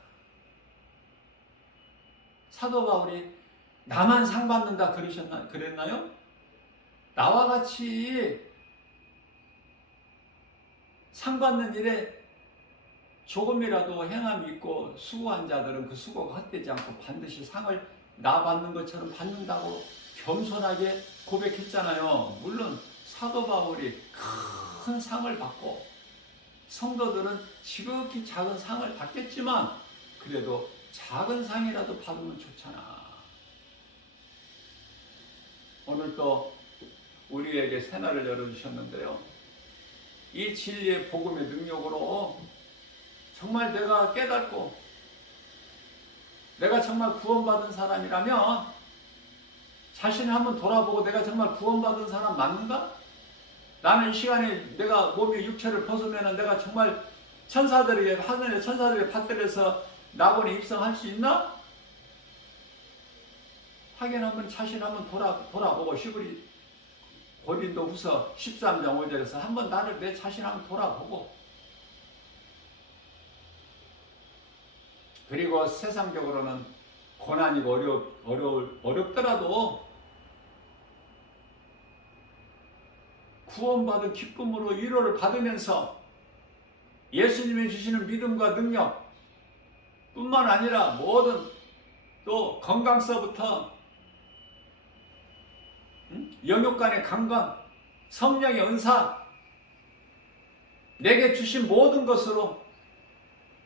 사도 바울이 나만 상 받는다 그랬나요? 나와 같이 상 받는 일에 조금이라도 행함이 있고 수고한 자들은 그 수고가 헛되지 않고 반드시 상을 나 받는 것처럼 받는다고 겸손하게 고백했잖아요. 물론 사도 바울이 큰 상을 받고 성도들은 지극히 작은 상을 받겠지만 그래도 작은 상이라도 받으면 좋잖아. 오늘 또 우리에게 새날을 열어주셨는데요. 이 진리의 복음의 능력으로 정말 내가 깨닫고 내가 정말 구원받은 사람이라면 자신을 한번 돌아보고 내가 정말 구원받은 사람 맞는가? 나는 이 시간에 내가 몸의 육체를 벗으면 내가 정말 천사들에게 하늘의 천사들에게 받들여서 낙원에 입성할 수 있나? 하긴 한번 자신 한번 돌아보고 히브리 고린도후서 13장 5절에서 한번 나를 내 자신 한번 돌아보고, 그리고 세상적으로는 고난이고 어렵더라도 구원받은 기쁨으로 위로를 받으면서 예수님이 주시는 믿음과 능력 뿐만 아니라 모든 또 건강서부터 영육간의 강건, 성령의 은사, 내게 주신 모든 것으로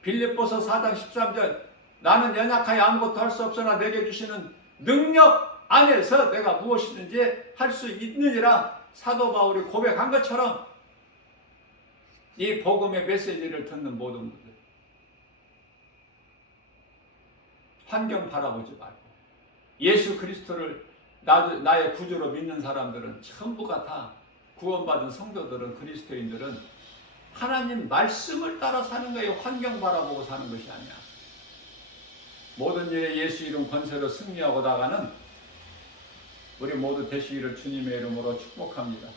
빌립보서 4장 13절 나는 연약하여 아무것도 할 수 없으나 내게 주시는 능력 안에서 내가 무엇이든지 할 수 있느니라 사도 바울이 고백한 것처럼 이 복음의 메시지를 듣는 모든 분들 환경 바라보지 말고 예수 그리스도를 나의 구주로 믿는 사람들은 전부가 다 구원받은 성도들은 그리스도인들은 하나님 말씀을 따라 사는 거예요. 환경 바라보고 사는 것이 아니야. 모든 일에 예수 이름 권세로 승리하고 나가는 우리 모두 되시기를 주님의 이름으로 축복합니다.